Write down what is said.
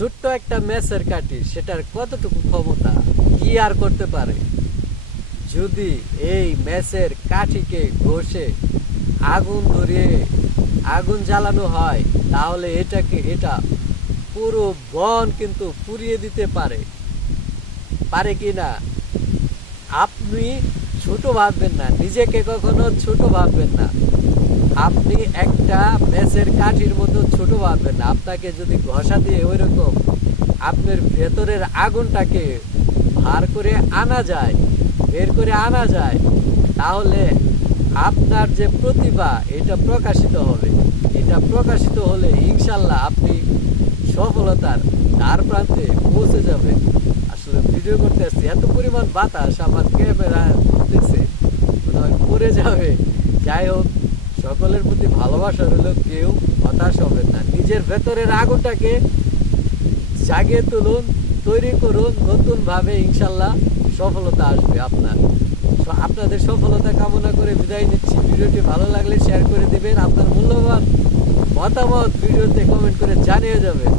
ছোট্ট একটা ম্যাচের কাঠি, সেটার কতটুকু ক্ষমতা? কি আর করতে পারে? যদি এই ম্যাচের কাঠিকে ঘষে আগুন ধরিয়ে আগুন জ্বালানো হয়, তাহলে এটাকে, এটা পুরো বন কিন্তু পুড়িয়ে দিতে পারে। পারে কি না? আপনি ছোট ভাববেন না, নিজেকে কখনো ছোট ভাববেন না। আপনি একটা মেসের কাঠির মতো ছোট ভাববেন। আপনাকে যদি ঘষা দিয়ে ওই রকম আপনার ভেতরের আগুনটাকে ভার করে আনা যায়, বের করে আনা যায়, তাহলে আপনার যে প্রতিভা, এটা প্রকাশিত হবে। এটা প্রকাশিত হলে ইনশাল্লাহ আপনি সফলতার তার প্রান্তে পৌঁছে যাবেন। আসলে ভিডিও করতে আসছি, এত পরিমাণ বাতাস আমার ক্যামেরা হয় পড়ে যাবে। যাই হোক সকলের প্রতি ভালোবাসা রইল, কেউ হতাশ হবেন না। নিজের ভেতরের আগুনটাকে জাগিয়ে তুলুন, তৈরি করুন, নতুনভাবে ইনশাল্লাহ সফলতা আসবে আপনার। আপনাদের সফলতা কামনা করে বিদায় নিচ্ছি। ভিডিওটি ভালো লাগলে শেয়ার করে দেবেন। আপনার মূল্যবান মতামত ভিডিওতে কমেন্ট করে জানিয়ে যাবেন।